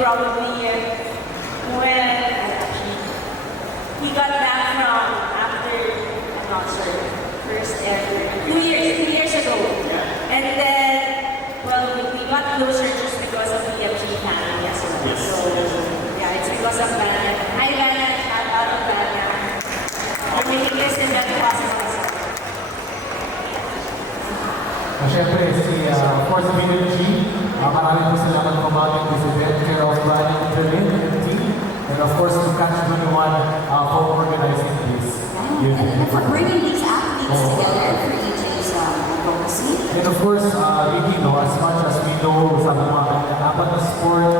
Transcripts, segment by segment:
probably when he got back from after, I'm not sure, first ever, 2 years ago. And then, well, we got closer just because of the EFG family as well. Yes. So, yeah, it's because of that. Hi, Lana. Shout out to Lana. For making this event possible. Siyempre, of course, BNG, maraming po salamat po mga this event, care of Brian and Berlin and team, and of course, to Catch 21 for organizing this event. And for bringing these athletes together for EJ's advocacy. And of course, as much as we know sa mga apat na sport,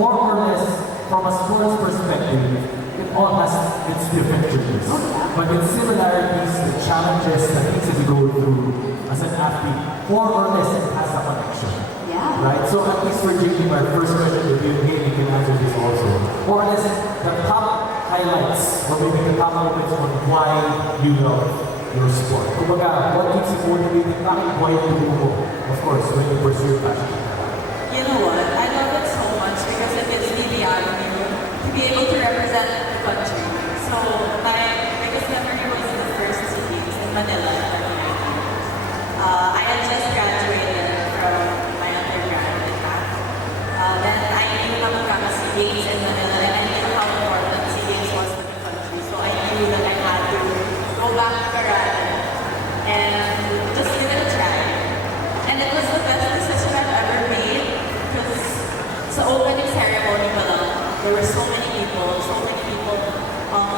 more or less, from a sports perspective, it all has its different journeys. But its similarities, the challenges, the things that you go through as an athlete, more or less it has a connection. Yeah. Right? So at least for Jamie, my first question to you, again, you can answer this also. More or less, the top highlights, or maybe the top moments on why you love your sport. Kumbaga, what keeps you motivated? Bakit buhay ang dugo mo? Of course, when you pursue your passion. You know what? I love it so much because it gives me the avenue to be able to represent the country. So my biggest memory was the first SEA Games in Manila. I had just graduated from my undergrad in math. Then I knew how to come SEA Games in Manila, and I knew how important SEA Games was to the country. So I knew that I had to go back to Manila and just give it a try. And it was the best decision I've ever made because sa opening ceremony pa lang, there were so many people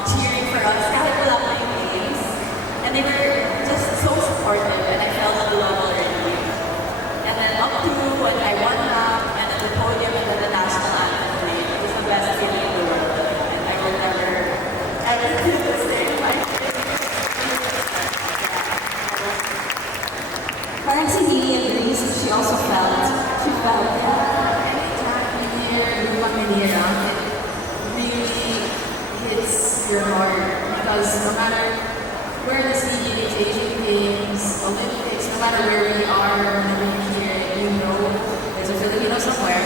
cheering for us kahit wala pa yung games. And they were just so supportive and I felt the love already. And then up to when I won half and at the podium and then the national anthem played, it was the best feeling in the world. And I will never ever do the same. Parang si Hali agrees, she also felt that. Anytime you hear Lupang Manila, it really hits your heart because no matter where the SEA Games, Asian Games, Olympics, no matter where we are living here, you know there's a Filipino somewhere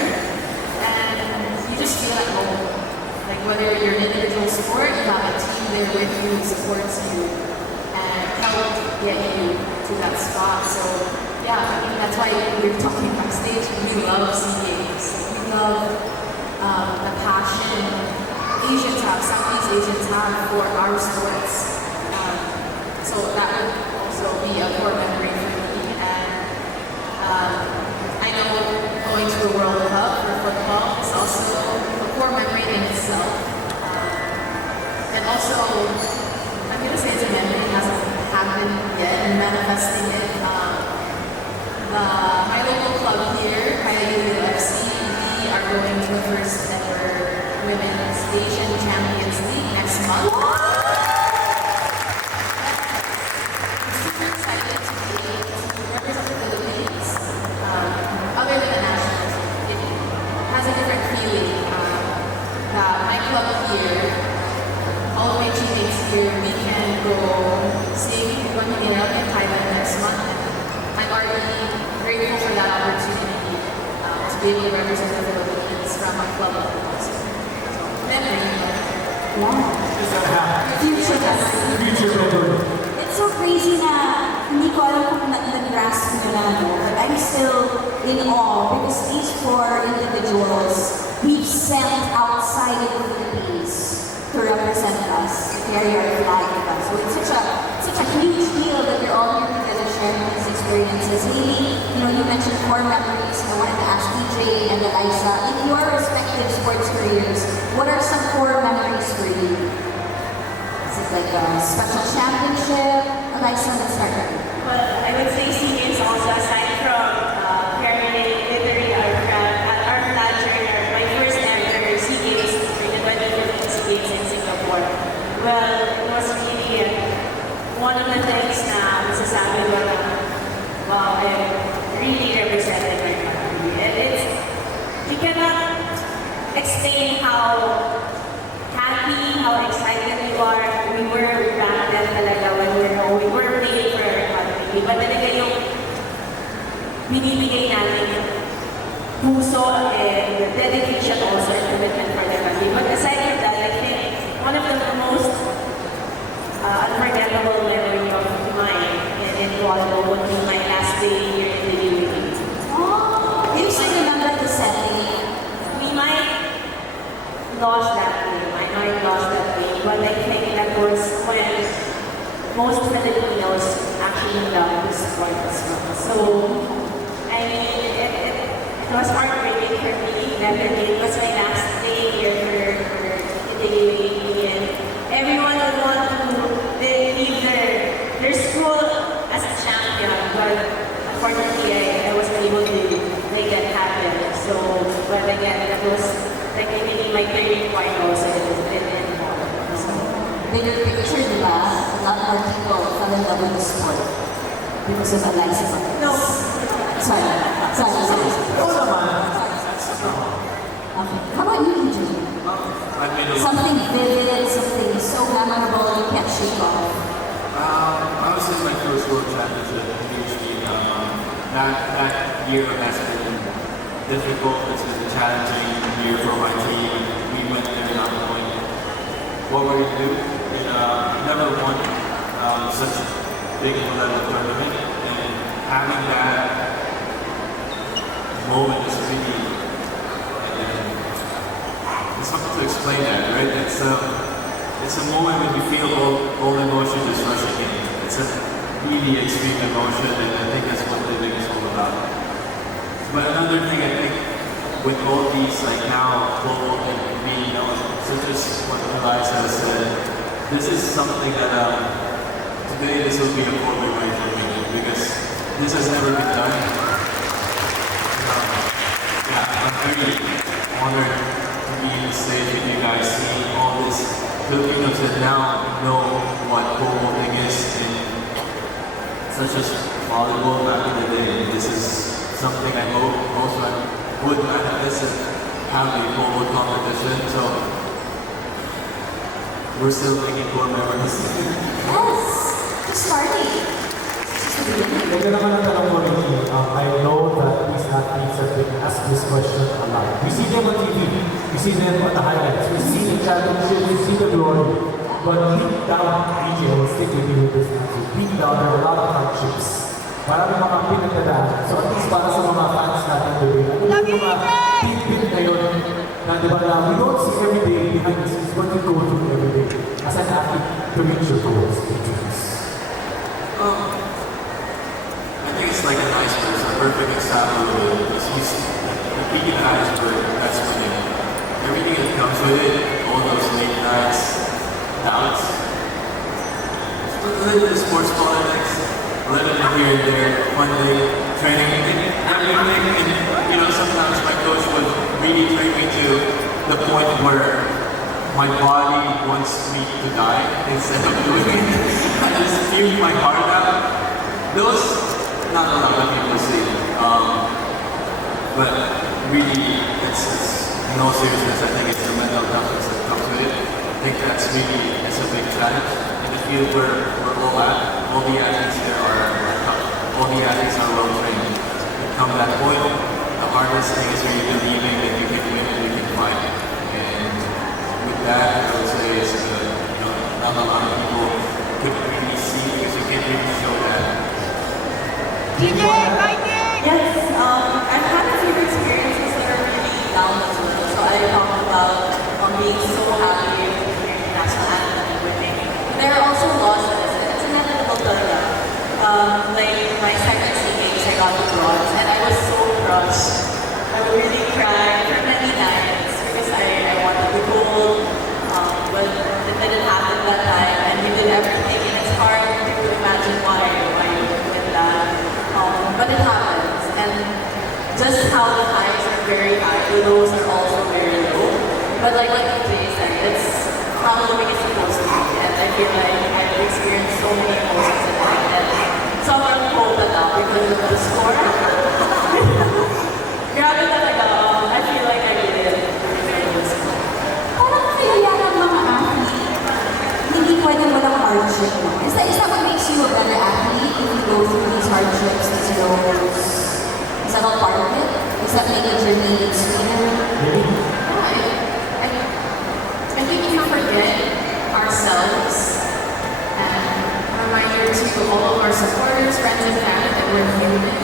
and you just feel at home. Like whether you're an individual sport, you have a team there with you who supports you and help get you to that spot. So yeah, I mean that's why we were talking backstage. We love SEA Games. We love the passion Asians have, Southeast Asians have for our sports. So that would also be a core memory for me. And I know going to the World Cup for football is also a core memory in itself. And also, I'm going to say it's a memory that hasn't happened yet, and manifesting it. My local club here, Hali Long, we are going to the first ever Women's Asian Champions League next month. I'm super excited to be able to represent the Philippines. Other than the national team, it has a different feeling that my club here, all of my teammates here, we can go sing Lupang Manila in Thailand next month. I'm already grateful for that opportunity to be able to represent the Philippines from my club also. So, memory. Future memory. It's so crazy na hindi ko alam kung nag-grasp nyo na, but I'm still in awe because these 4 individuals we've sent outside of the Philippines to represent us, to carry our flag with us. So it's such a huge deal that you're all here together sharing these experiences. Hali, you mentioned core memories. I wanted to ask EJ and Alyssa, in your respective sports careers, what are some core memories for you? Is it like a special championship? Alyssa, let's start with you. Well, I would say SEA Games also, aside from carrying literally our flag carrier, my first ever SEA Games, the 2015 SEA Games in Singapore. Well, it was really one of the things na masasabi ko na, wow, I really represented my country. And you cannot explain how happy, how excited we were back then talaga when we were playing for our country. Iba talaga yung binibigay natin yung puso and dedication lost that game. I know I lost that game, but I think that was when most Filipinos actually love this sport as well. So, I mean, it was heartbreaking for me that the day was my last day here for the and everyone would want to leave their school as a champion, but unfortunately I wasn't able to make that happen. So, but again, that was technically my turning point also in volleyball. So, Bigger picture, di ba? A lot more people fell in love with the sport because of Alyssa Valdez. no, Sorry. Oo naman. Okay. How about you, EJ? I made a Something vivid, something so memorable you can't shake off. I was in my first world championship in PhD. That year has been difficult. It's been a challenging year for my team. We went there not knowing what we're going to do. And never won such a big level tournament. And having that moment is really, it's hard to explain that, right? It's a moment when you feel all emotion just rushing in. It's a really extreme emotion, and I think that's what living is all about. But another thing I think with all these like now global and being known, such as what Eliza said, this is something that today this will be a forward way for me because this has never been done. I'm very honored to be on the stage with you guys, seeing all this Filipinos that now know what pole vaulting is, and such as volleyball back in the day. This is something I hope also I would manifest and have a global competition. So we're still making core memories. Yes, just starting. Ganda naman ang tanong ko, Ricky. I know that these athletes have been asked this question a lot. We see them on TV, we see them on the highlights, we see the championships, we see the glory. But deep down, EJ, I will stick with you with this answer. Deep down, there are a lot of hardships. Maraming mga pinagdadaan. So at least para sa mga fans natin today, ano yung mga tidbit ngayon na di ba na we don't see every day behind the scenes what you go through every day as an athlete to reach your goals and dreams. I think it's like an iceberg. It's a perfect example of it. It's the peak of the iceberg, that's when everything that comes with it, all those late nights, doubts. It's the sports politics, living here and there, one day, training, everything. And, you know, sometimes my coach would really train me to the point where my body wants me to die instead of doing it. I just feel my heart out. Those, not a lot of people see. But really, it's in all seriousness, I think it's the mental toughness that comes with it. I think that's really, it's a big challenge. In the field where we're all at, all the athletes there are tough. All the athletes are well trained. You come that point, the hardest thing is really believing that you can win and you can fight. And with that, I would say it's not a lot of people could really see because you can't really show that. yes, I've had a few experiences that are really down as well. So I talked about being so happy with your national anthem and winning. There are also losses. It's inevitable talaga. Like my second SEA Games, I got the bronze, and I was so crushed. I would really cry for many nights because I wanted the gold, but it didn't happen that time, and we did everything, and it's hard to imagine why you did that. But it happens, and just how the highs are very high, the lows are also very low. But like what EJ said, it's how living is supposed to be, and I feel like I've experienced so many emotions in life, and some are cold now because of the score. Grabe talaga, I feel like I did it. Parang kaya ng mga athlete, hindi pwede walang hardship, no? Is that what makes you a better athlete if you go through these hardships, these lows? Is that all part of it? Does that make your journey sweeter? I think we forget ourselves and a reminder to all of our supporters, friends, and family that we're human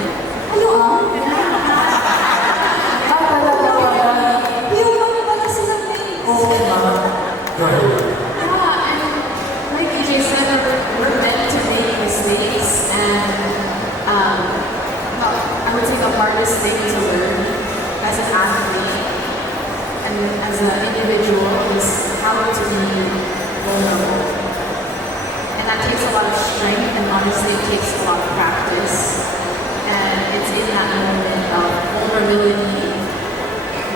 as an individual is how to be vulnerable. And that takes a lot of strength, and honestly it takes a lot of practice. And it's in that moment of vulnerability,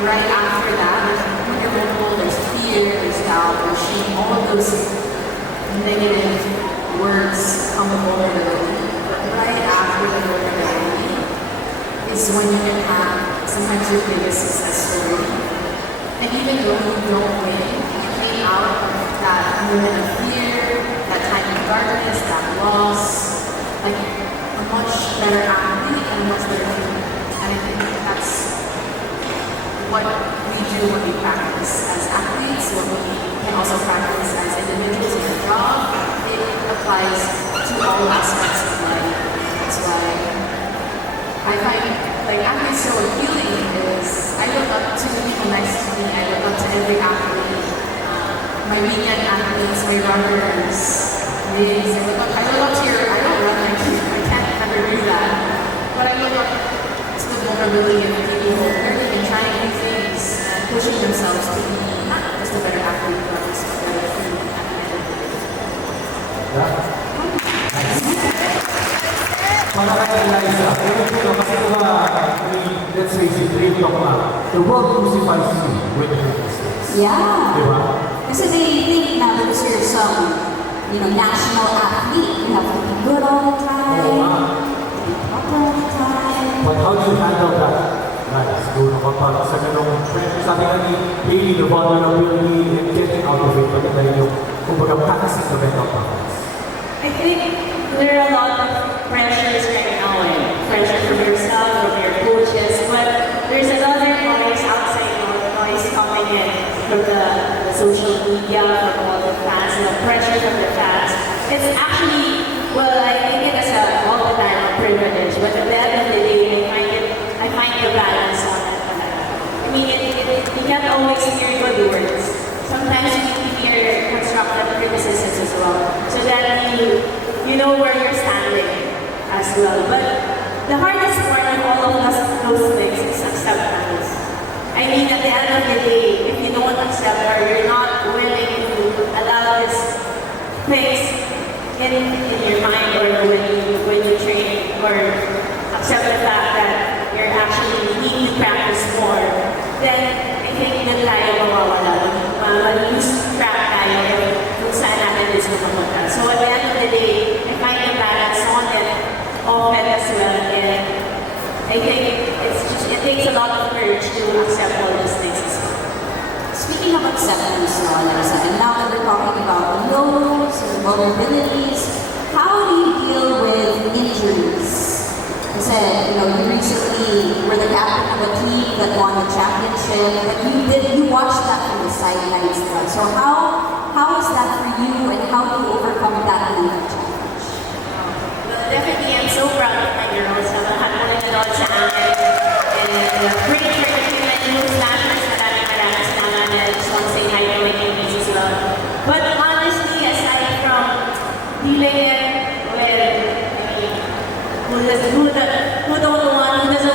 right after that, when you're vulnerable, there's fear, there's doubt, there's shame, all of those negative words come with vulnerability. But right after the vulnerability is when you can have sometimes your biggest success story. And even though you don't win, you came out of that moment of fear, that time of darkness, that loss, like a much better athlete and a much better human. And I think that's what we do when we practice as athletes, what we can also practice as individuals in our job. It applies to all aspects of life. That's why I find like athletes so appealing is I look up to the people next to me, I look up to every athlete. My weekend athletes, my runners, mids, I look up to your, I don't run like you, I can't ever do that. But I look up to the vulnerability of people learning and trying new things and pushing themselves to be not just a better athlete, but just a better human at the end of the day. Para kay Alyssa, kasi let's face it, real talk na, the world crucifies you with your mistakes. Yeah. Diba? Kasi they think now because you're some, national athlete, you have to be good all the time, be proper all the time. But how do you handle that? Guys, doon ako parang sa ganong sabi nga ni Hali, the vulnerability and getting out of it, pagka tayo yung, kumbaga, practicing the mental toughness. I think there are a lot of pressures right now, pressure from yourself, from your coaches, but there's another noise outside, noise coming in from the social media, from all the fans, and the pressure from the fans. It's actually, well, I think it is all the time a privilege, but at the end of the day, I find the balance on it. I mean, you can't always hear good words. Sometimes you need to hear constructive criticisms as well, so that you know where you're standing as well. But the hardest part of all of those things is acceptance. I mean, at the end of the day, if you don't accept or you're not willing to allow this things in your mind or when you train, or accept the fact that you're actually need to practice more, then I think yun tayo mawawala. Mag-lose track tayo kung saan natin gusto mapunta. So at the end of the day, I find the balance on it, off it as well. And I think it takes a lot of courage to accept all those things as well. Speaking of acceptance, Alyssa, and now that we're talking about lows and vulnerabilities, how do you deal with injuries? Kasi, you recently were the captain of a team that won the championship, but you watched that from the sidelines. So how is that for you, and how do you overcome that kind of challenge? Well, definitely, I'm so proud of my girls. Lahat mo nanonood sa akin. And great for the team and new flashers. Maraming salamat. I just want to say hi to my teammates as well. But honestly, aside from dealing it with who doesn't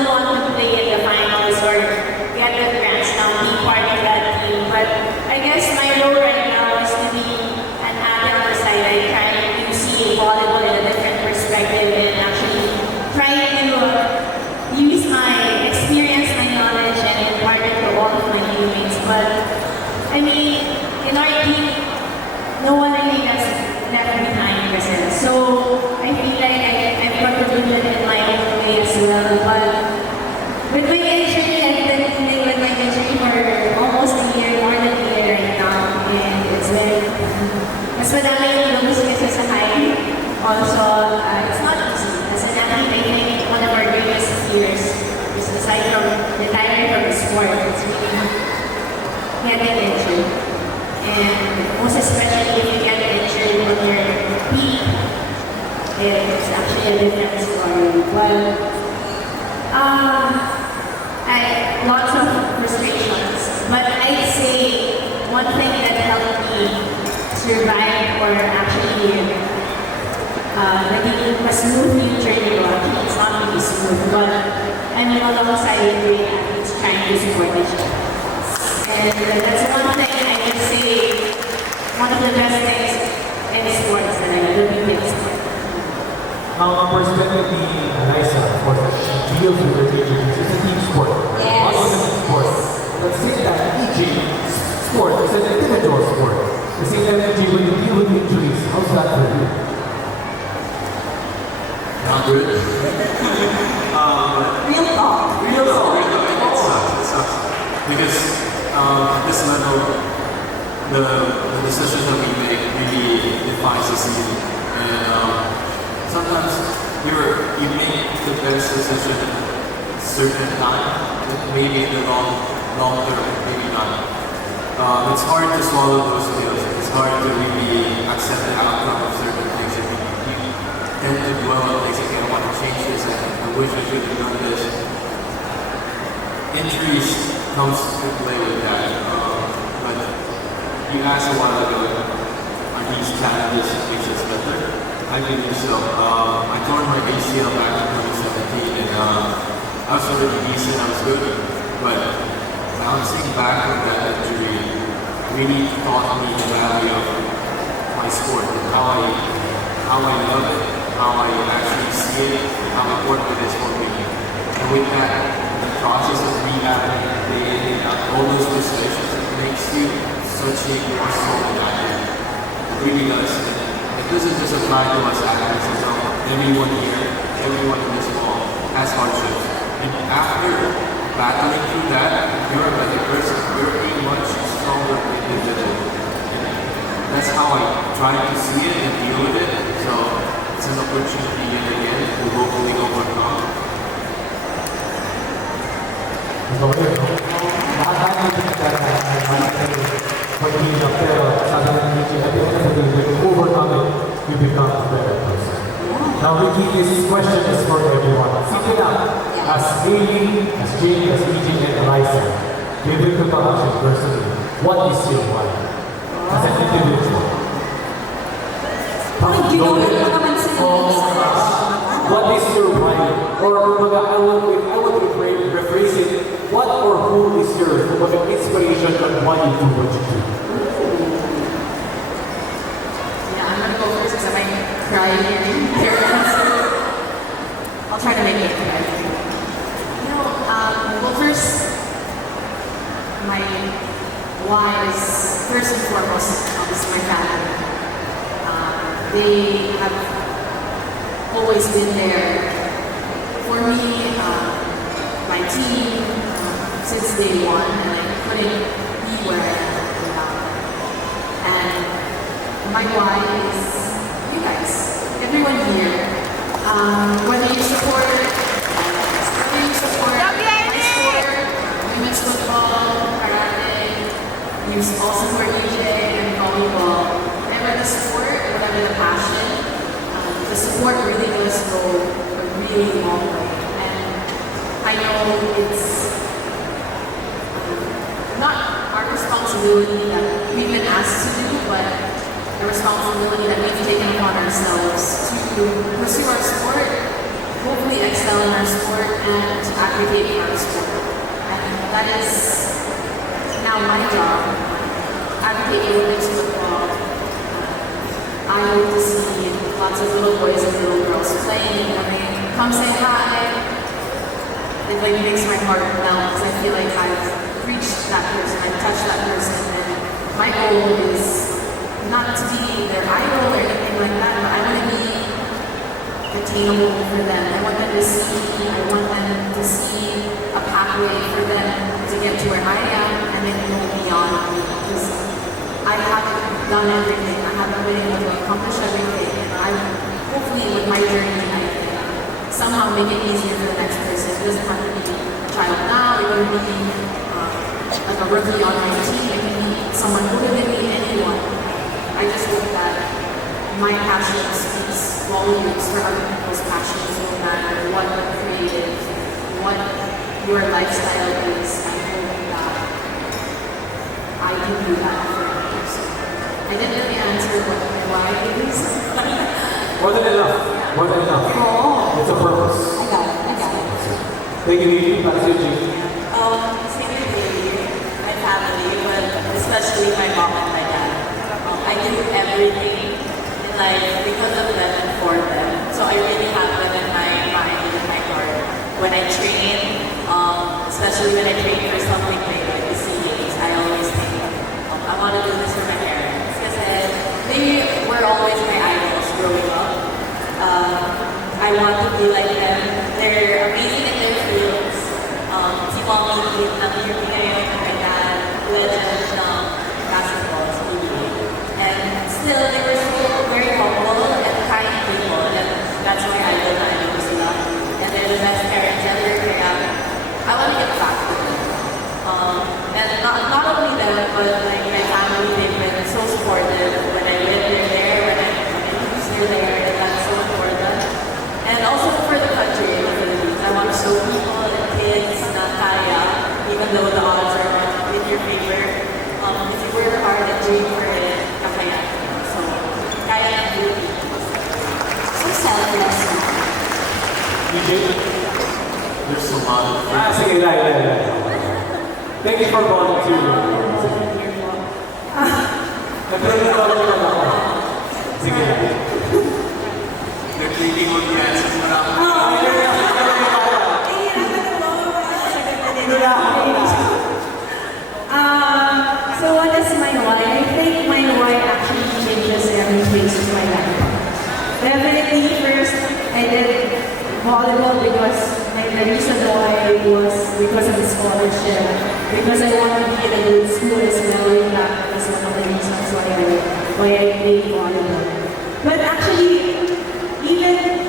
want to play in the finals or get the grants now, be part of that team. But I guess my role right now is to be an athlete on the side. I try to see volleyball in a different perspective and actually try to use my experience, my knowledge, and impart it to all of my teammates. But I mean, in our team, no one really gets left behind. So I feel like I've contributed in my own way as well. But with my injury, I've been dealing with my injury for almost a year, more than a year right now. And it's very, mas madami yung lubos kasi sa high. Also, it's not easy. As an athlete, I think one of our greatest fears is aside from retiring from the sport, it's really getting injured. And most especially if you get injured when you're peak, it's actually a different story. But lots of frustrations. But I'd say one thing that helped me survive or actually naging mas smooth yung journey ko. Actually, it's not really smooth, but I'm alongside with great athletes trying to support each other. And that's one thing I can say, one of the best things in sports that I really miss. Now, ang perspective ni Alyssa, of course, that she deals with her injuries. It's a team sport. Yes. It's a team sport. But at the same time, EJ sport is an individual sport. At the same time, EJ, when you deal with injuries, how's that for you? Not good. Real talk. Real talk. It sucks. Because at this level, the decisions that we make really defines the season. And sometimes you make the best decision at a certain time, maybe in the long term, maybe not. It's hard to swallow those pills. It's hard to really accept the outcome of certain things. And you tend to dwell on things like, I want to change this, I wish I could have done this. Injuries comes to play with that. But you asked a while ago, are these challenges makes us better? I believe so. I tore my ACL back in 2017 and I was already decent, I was good. But bouncing back from that injury really taught me the value of my sport and how I love it, how I actually see it, and how important it is for me. And with that, the process of rehabbing day in, day out, all those decisions, it makes you such a more solid athlete. It really does. It doesn't just apply to us athletes as well. Everyone here, everyone in this hall has hardships. And after battling through that, you're a better person. You're a much stronger individual. And that's how I try to see it and deal with it. So it's an opportunity yet again to hopefully overcome. So, yun, no? Nakakaya din ka na pag-iinap, pero sabi ng EJ, at the end of the day, when you overcome it, you become a better person. Now, Ricky, this question is for everyone. Simple lang. As Hali, as Jamie, as EJ, and Alyssa, given to Balaji personally, what is your why? As an individual. You know it naman sila. What is your why? Or I would rephrase it. What or who is your inspiration on why you do what you do? Yeah, I'm gonna go first because I might cry here. I'll try to make it cry. Well, first, my why is first and foremost, obviously, my family. They have always been there for me, my team, since day one, and I couldn't be where I am without them. And my why is you guys, everyone here. Whether you support my sport, women's football, karate, you all support EJ and volleyball. Whatever the sport, whatever the passion, the support really does go a really long way. And I know it's not our responsibility that we've been asked to do, but the responsibility that we've taken upon ourselves to pursue our sport, hopefully excel in our sport, and to advocate for our sport. And that is now my job, advocating women's football. I hope to see lots of little boys and little girls playing, and when they come say hi, it like makes my heart melt because I feel like I've reached that person, I've touched that person, and my goal is not to be their idol or anything like that, but I want to be attainable for them. I want them to see a pathway for them to get to where I am and then go beyond me, because I haven't done everything, I haven't been able to accomplish everything, and I hopefully with my journey I can somehow make it easier for the next person. It doesn't have to be a child now, it doesn't be like a rookie on my team, it can be someone older than me, anyone. I just hope that my passion speaks volumes for other people's passions, no matter what creative, what your lifestyle is. I hope that I can do that for others. I didn't really answer what my why is. More than enough. More than enough. Oh. It's a purpose. I got it. Thank you, Lily. That's it, Jamie. Same with me, my family. especially my mom and my dad. I do everything in life because of them and for them. So I really have them in my mind and in my heart. When I train, especially when I train for something big like the CAs, I always think, I want to do this for my parents. Because they were always my idols growing up. I want to be like them. They're amazing in their fields. Si Mama nag-interview ngayon ng my dad, legend ng basketball, sa EJ. And still, they were so very humble and kind people. And that's why I know sila. And they're the best parents ever. Kaya I want to get back to them. And not only them, but like my family, they've been so supportive. When I live, they're there. When I lose, they're there. And that's so important. And also for the country in the Philippines, I want to show people and kids na kaya, even though the odds are not in your favor. If you work hard and dream for it, kaya. So, kaya ng Philippines. So selfless. EJ? There's a lot of things. Sige, right. Thank you for volunteering. Nag-volunteer ako. Sige. They're taking on the answers na lang. So what is my why? I think my why actually changes every phase of my life. Definitely first, I did volleyball because the reason why was because of the scholarship. Because I want to be in a good school as well. That is one of the reasons why I played volleyball. But actually, even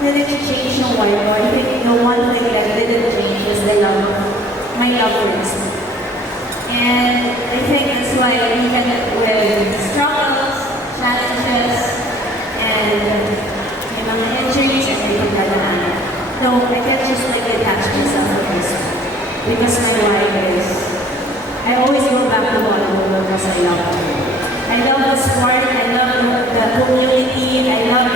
when it changed no why, I think the one thing that didn't change is the love, my love for wrestling. And I think that's why even with struggles, challenges, and injuries, and everything like that, no, I can't just like attach myself to this. Because my wife is, I always go back to volleyball because I love it. I love the sport, I love the community, I love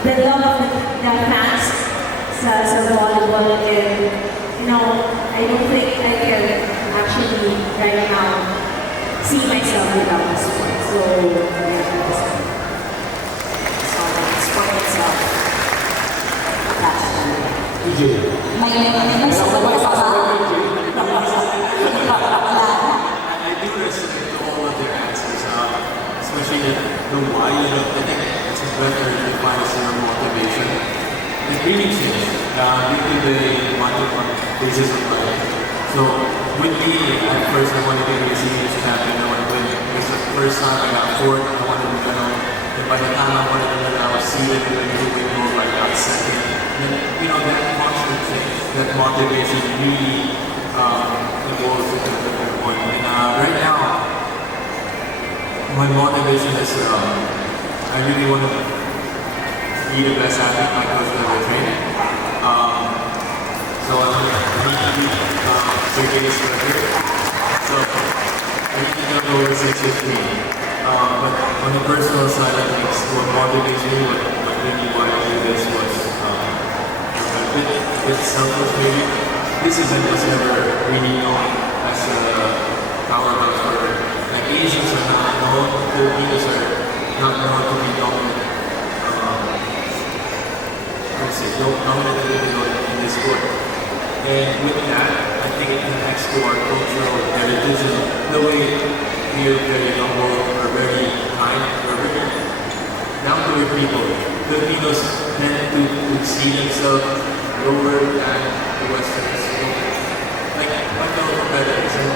the love of the fans sa volleyball. And, I don't think I can actually right now see myself without the sport. So, yeah, that's it. So, the sport itself. EJ. May sagot ka pa ba? I do resonate to all of their answers, especially the why. I think it's better to define your motivation. It really changed due to the multiple phases of life. So with me, at first I wanted to be a seniors champion. I wanted to win. Because the first time I got fourth, I wanted to win. And by the time I wanted to win, I was seeded to win gold. I got second. And that constant change, that motivation really evolves into a different point. And right now, my motivation is I really want to be the best athlete my coach ever trained. So I need to be Sergey's record. So I need to jump over 615. But on the personal side of things, what motivates me, what really why I do this was a bit selfish maybe. This event was never really known as a powerhouse for like Asians are not known, Filipinos are not known to be dominant. Dominant in this sport. And with that, I think it connects to our cultural heritage and the way we are very humble, we're very kind, we're very down-to-earth people. Filipinos tend to see themselves lower than the Westerners. Like my fellow competitors, and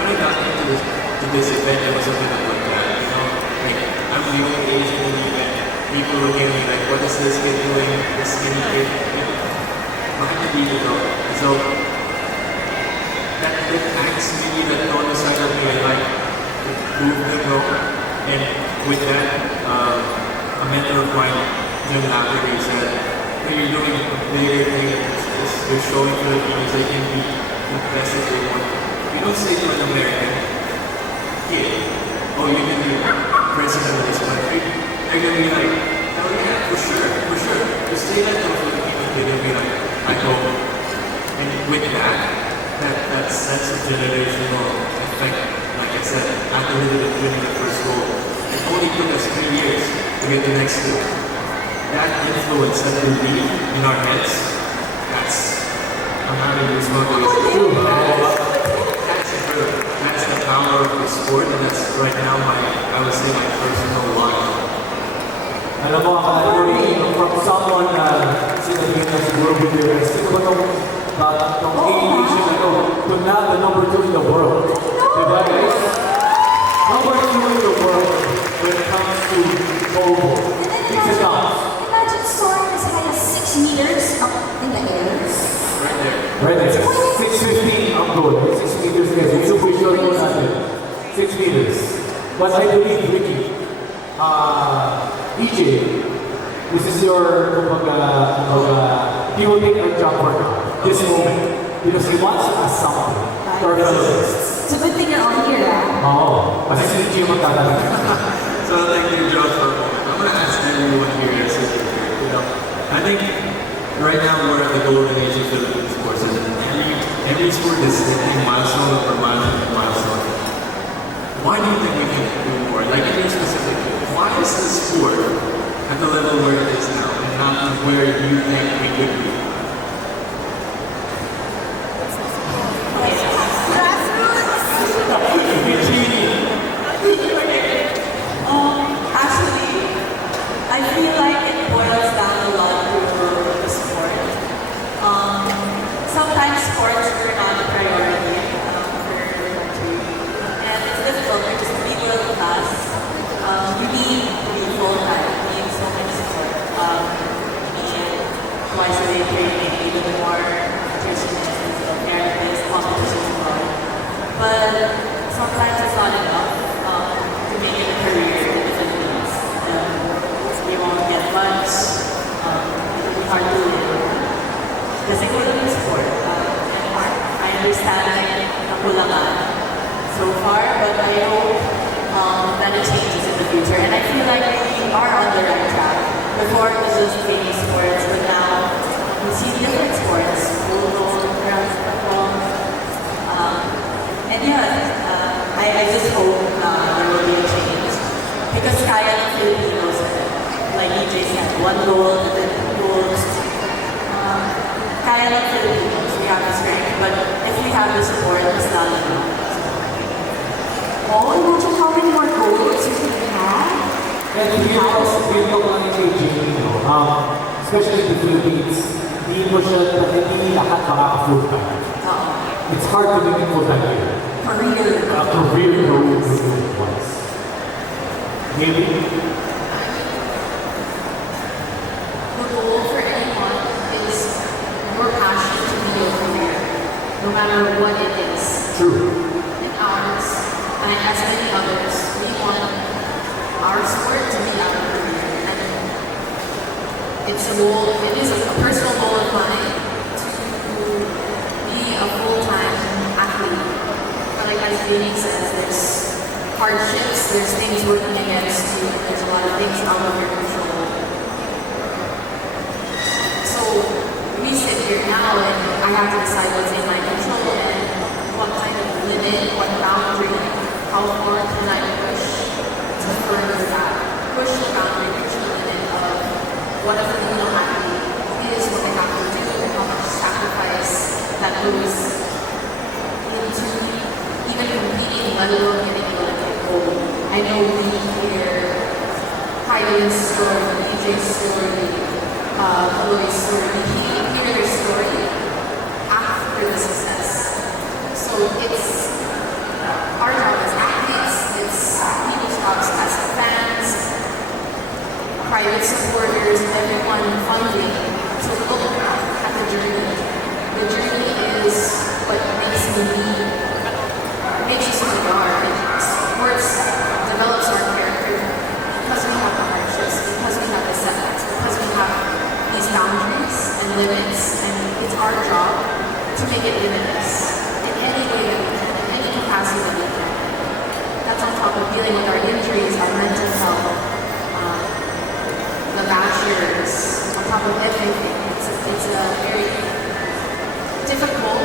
when I got to this event, it was a bit of like that, like I'm the only Asian in the event. People look at me like, what is this kid doing? This skinny kid. Behind the beat, So that angst maybe that on the side of me, I like to prove them wrong. And with that, a mentor of mine, Jamie Lim, said, when you're doing a bigger thing, you're showing Filipinos they can be the best that they want. You don't say to an American kid, oh, you can be president of this country. They're going to be like, oh yeah, for sure. Just say that to a Filipino kid and be like, I hope. And with that sense of generational effect said, after winning the first goal, it only took us 3 years to get the next goal. That influence, that belief in our heads, I'm having goosebumps. That's the power of the sport, and that's right now I would say my personal line. Alam mo, from someone na sinabihin na siguro video guys, sino ba itong Asian to now the number 2 in the world? Diba guys? Number 2 in the world when it comes to volleyball. It's a dance. Imagine soaring as high as 6 meters up in the air. Right there. 6'15", I'm good. 6 meters guys. We should be sure more than 6 meters. But I believe, Ricky, EJ, this is your, he will take a job for this moment because he wants to ask something to our fellows. It's a good thing you're on here, Oo. Kasi si EJ yung magtatanong. So thank you, Josh, for a moment. I'm going to ask everyone here, I think right now we're at the golden age of Philippine sports, and every sport is hitting milestone after milestone. Why do you think we can do more? Like in your specific, why is the sport at the level where it is now and not where you think we could be? Actually, I feel like it boils down a lot to the sport. Sometimes sports are not a priority for the country, and it's difficult because to be middle class, you need to be full-time, you need so much support. You need twice a day training, even more nutritionists, therapists, competitions as well. But sometimes it's not enough to make it a career in the Philippines. You won't get much, it'll be hard to live. Kasi kulang yung sport. I understand nakulangan so far, but I hope that it changes in the future. And I feel like we are on the right track. Before it was just training sports, but now we see different sports, volleyball, basketball. And yeah, I just hope there will be a change. Because kaya ng Filipinos, like EJ said, 1 goal and then 2 goals. Kaya ng Filipinos, we have the strength, but if we have the support, it's not enough. Oh, imagine how many more goals you can have. And if you also feel like Jamie, especially in the Philippines, hindi mo siya, hindi lahat makaka-full-time. It's hard to make it full-time here. A career growth once. Maybe? The goal for anyone is your passion to be your career, no matter what it is. True. In ours, and as many others, we want our sport to be our career. And it's a goal, it is a personal goal of mine to be a full-time athlete. But like as Jamie says, there's hardships, there's things working against you, there's a lot of things out of your control. So we sit here now and I have to decide what's in my control and what kind of limit, what boundary, how far can I push to further that, push the boundary, push the limit of what a Filipino athlete is, what they have to do, and how much sacrifice that goes into even competing, let alone getting a goal. I know we hear Hali's story, EJ's story, Chloe's story, we hear their story after the success. So it's our job as athletes, it's people's jobs as fans, private supporters, everyone funding to look at the journey. The journey is what makes us who we are. Sports develops our character because we have the hardships, because we have the setbacks, because we have these boundaries and limits, and it's our job to make it limitless in any way that we can, in any capacity that we can. That's on top of dealing with our injuries, our mental health, the bashers, on top of everything. It's a very difficult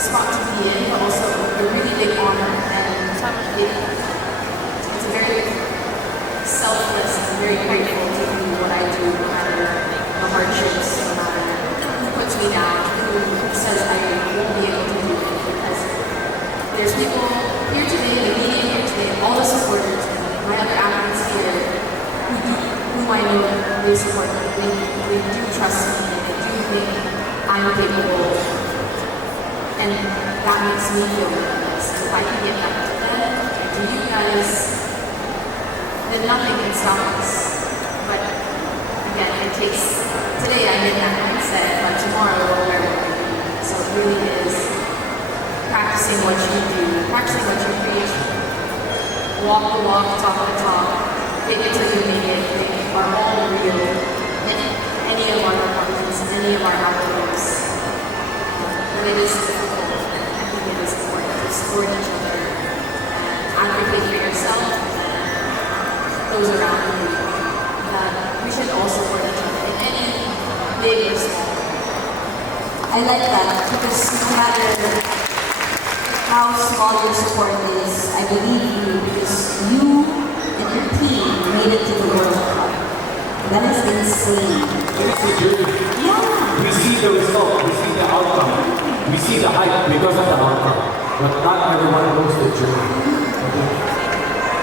spot to be in, but also a really big honor and there's people here today, the media here today, all the supporters, my other athletes here, whom I know they support me, they do trust me, and they do think I'm capable, and that makes me feel really nice. If I can give that to them, and to you guys, then nothing can stop us. But again, it takes, today I'm in that mindset, but tomorrow where will I be? So it really is practicing what you do, practicing what you preach, walk the walk, talk the talk, fake it till you make it, they are all real in any of our departments, any of our activities. But it is difficult. I think it is important to support each other and advocate for yourself and those around you. That we should all support each other in any big or small. I like that because no matter how small your support is, I believe you because you and your team made it to the World Cup. That is insane. It's a journey. Yeah. We see the result, we see the outcome, we see the hype because of the outcome. But not everyone knows the journey.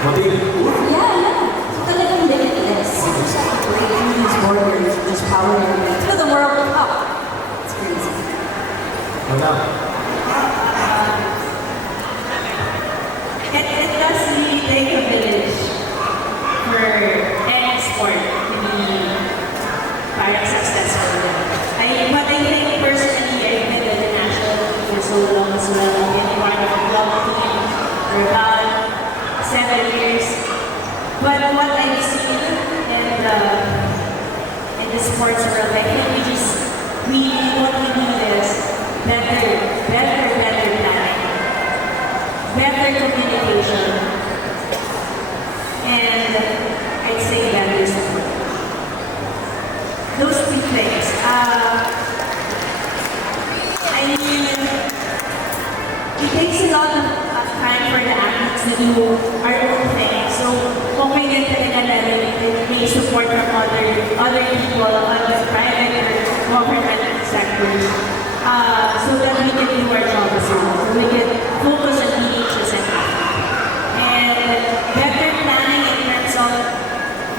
Okay? Yeah. So talagang limitless. Just breaking these borders, just powering your way to the World Cup. It's crazy. Wala. It does really take a village for any sport to be parang successful. But I think personally, I've been with the national team for so long as well. I've been part of the club team for about 7 years. But what I've seen in the sports world, I think we what we need is better planning, better communication, and I'd say better support. Those three things. I mean, it takes a lot of time for the athletes to do our own thing. So, okay din talaga na may support from other people, other private or government sectors, so that we can do our job as well. So we can focus on being just an athlete. And better planning in terms of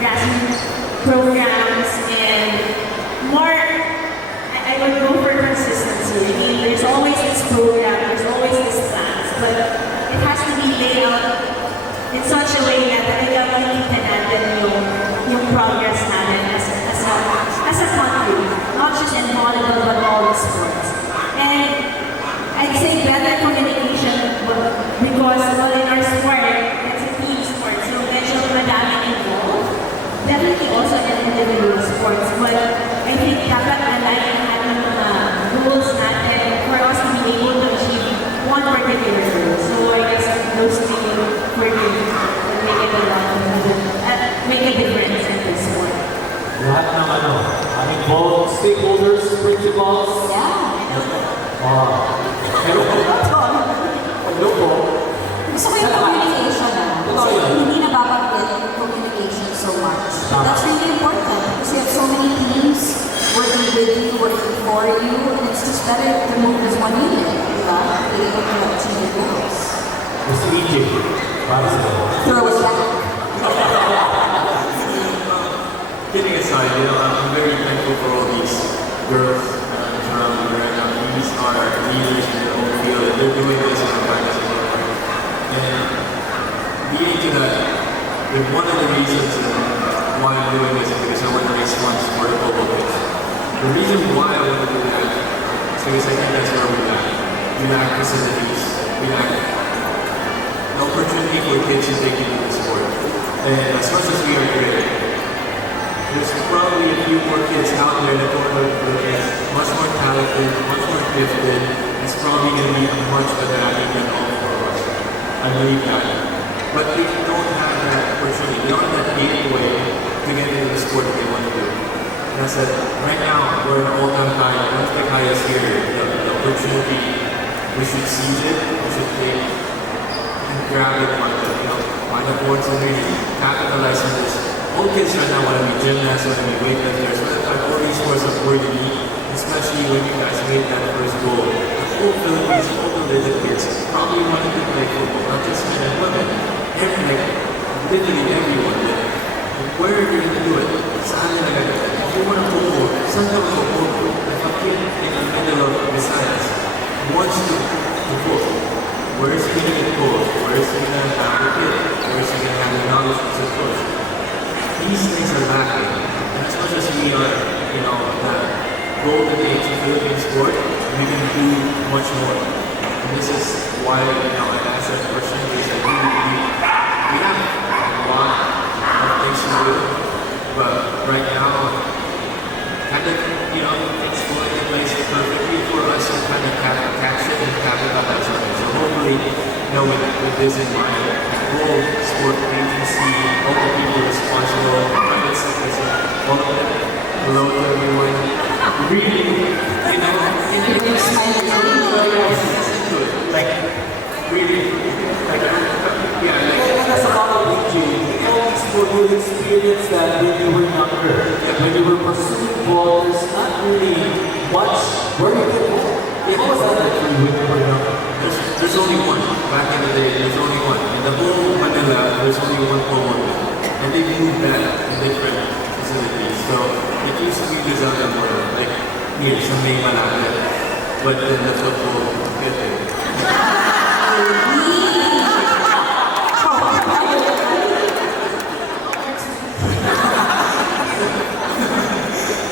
grassroots programs and more, I would go for consistency. I mean, there's always this program, there's always this plans, but it has to be laid out in such a way that talagang makikita natin yung progress natin as a country, not just in volleyball but all the sports. And I'd say better communication because well, in our sport, it's a team sport, so medyo madaming involved. Definitely also in individual sports, but I think dapat align natin yung mga rules natin for us to be able to achieve one particular goal. So I guess those three for me will make it a lot make a difference in this sport. Lahat ng both stakeholders, principals. Yeah. Hello po. Gusto ko yung communication Kasi hindi nababanggit yung communication so much. But that's really important because you have so many teams working with you, working for you, and it's just better to move as one unit, diba? To be able to achieve your goals. Mr. EJ, para sa Throw it back. Kidding aside, I'm very thankful for all these girls around me right now. These are leaders in their own field, and they're doing this in a practice. And leading to that, one of the reasons why I'm doing this is because I want to raise funds for the Olympics. The reason why I want to do that is because I think that's where we lack. We lack facilities. We lack the opportunity for kids to take into the sport. And as much as we are great, there's probably a few more kids out there that don't know the much more talented, much more gifted. It's probably going to be a much better athlete than all four of us. I believe that. But they don't have that opportunity. They don't have that gateway to get into the sport that they want to do. And I said, right now, we're an all-time high. I don't think highest here. The opportunity, we should seize it. We should take and grab it, find the opportunity, capitalize on this. All kids right now want to be gymnasts, want to be weightlifters, all these sports are where you need, especially when you guys made that first goal. The whole Philippines, all the little kids probably wanted to literally everyone. Like, where are you gonna do it? Saan ka nagagawin? If you wanna go, saan ka mag-go? If a kid in the middle of Visayas wants to go, where is he gonna get goals? Where is he gonna have a kid? Where is he gonna have the knowledge to support? These things are lacking. And as much as we are, you know, the golden age of Philippine sport, we can do much more. And this is why, you know, I asked that question, because I do believe we have a lot of things to do. But right now, kind of, you know, it's falling in place perfectly for us to kind of catch it and capitalize on it. So hopefully, you know, with this in mind, the whole sport agency, all the people responsible, private sectors, all of them, hello to everyone. Really, you know, like, really, like, yeah, like, That's a lot of DJ. You experience that when you were younger. When you were pursuing ball, there's not really much where you can go. What was that like for you when you were younger? there's only one. Back in the day, there's only one. In the whole Manila, there's only one common. And they moved that in different facilities. So it used to be Rizal and Moro, like here, sa May Malapit. But then that's what we'll get there.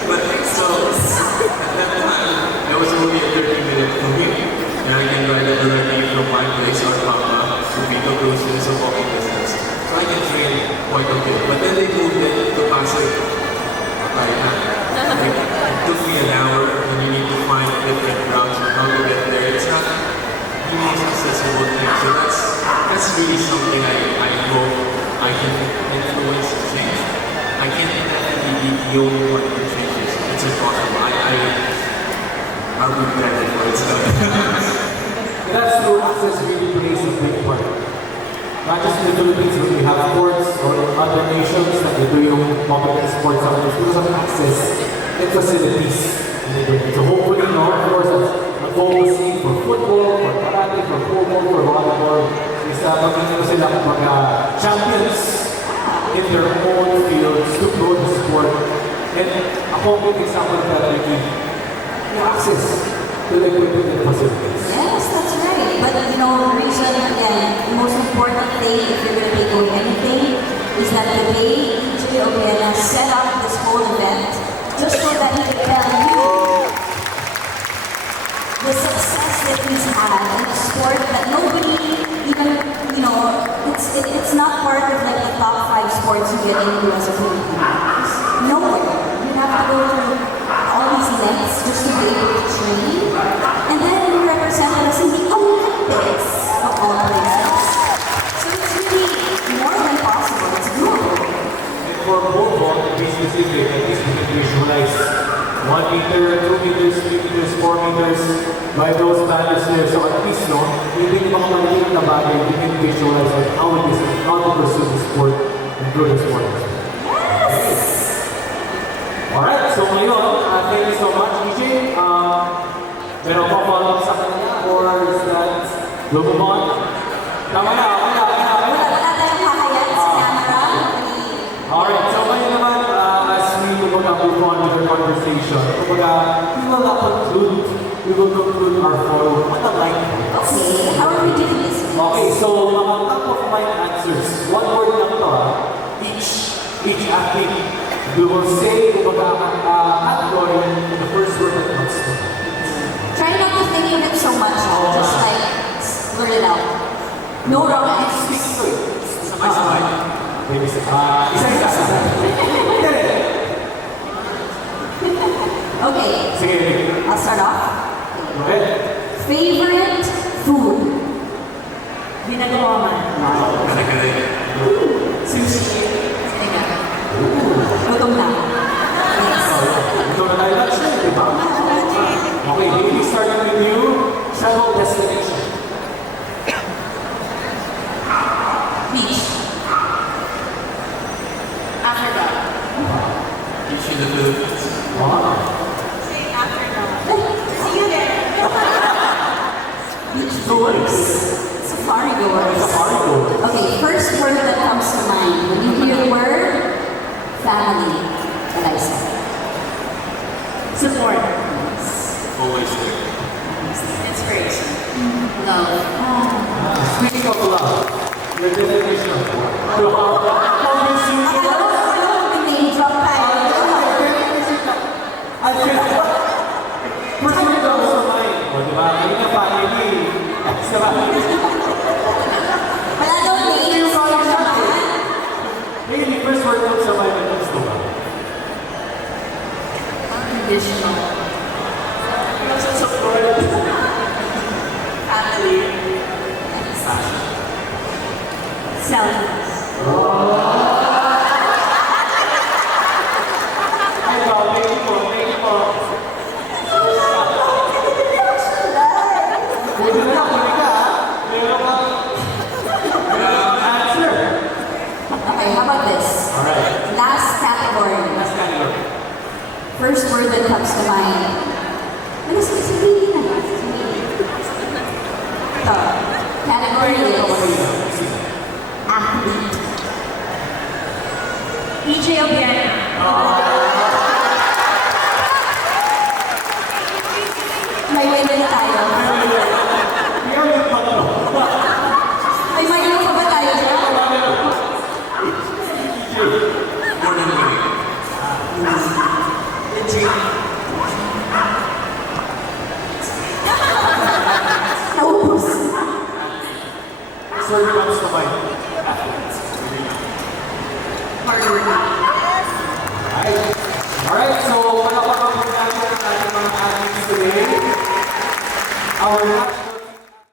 But so at that time, there was only a 30-minute commute. And I can ride a LRT from my place or Papa to Vito Cruz, which is a walking distance. So I can train quite okay. But then they moved it to Pasig. Like, it took me an hour and you need to find different routes on how to get there. It's not the most accessible thing. So that's really something I hope I can influence and change. I can't definitely be the only one who changes. It's impossible. I'll be better for it. So. That's true. Access really plays a big part. Not just in the Philippines, but we have sports or other nations that they do yung popular sports out there because of access and facilities. So hopefully, no, of course, ang focusing for football, for karate, for football, for volleyball, is magiging sila mga champions in their own fields to grow the sport. And ako ang good example of that, access to the equipment and facilities. Yes, that's right. But you know, the reason, again, the most important thing if you're going to be doing anything is that the way EJ Obiena set up this whole event just so that he could tell you the success that he's had in a sport that nobody even, you know, it's not part of like the top 5 sports you get into as a Filipino. Nowhere. You have to go through all these lengths just to be able to train. And then you represented us in the Olympics of all places. So it's really more than possible. It's doable. And for volleyball, to be specific, at least we can visualize 1 meter, 2 meters, 3 meters, 4 meters by those banners there. So at least, no, even yung mga maliit na bagay, you can visualize like how it is, how to pursue the sport and grow the sport. Yes! Alright, so ngayon, thank you so much, EJ. Meron pa follow-up sa kanya or is that we'll move on? Tama na. Wala tayong hahayag sa camera. Alright, so ngayon naman, as we move on with our conversation, we will conclude our forum at a light point. Okay, how are we doing this? Okay, so mga top of mind answers. One word lang to each athlete. We will say category in the first word that comes to. Try not to think of it so much, just like blurt it out. No wrong answers. Sabay-sabay. Maybe isa. Okay, Sige. I'll start off. Go ahead. Favorite food? Ginagawa man. Kare-kare. Sushi. Gutom na. Yes. Ito na tayo lang siya, di ba? Okay, maybe starting with you. Travel destination. Beach. Africa. Beach in the Philippines. Say Africa. See you there. Beach goers. Safari goers. Safari goers. Okay, first word that comes to mind. Speaking of love, your definition of love. Name drop tayo. I feel first word comes to mind. O, di ba? Kayo na family. Diba? Wala daw name sa Really, first word comes to mind when it comes to love. Unconditional. Emotional support. Family. Selfless. Ay, wow, thank you po, thank you po. Pwede na lang, pwede ka, ha? Meron kang answer. Okay, how about this? Alright, Last category. last category. First word that comes to mind. Ano sabihin na? Ito. Category is athlete. EJ Obiena. May winner na tayo. Meron yung tatlo. May mayroon pa ba tayo dyan? More than winning. Naubos. First word comes to mind. Hardworking. Alright, so palakpakan po natin ang ating mga athletes today. Our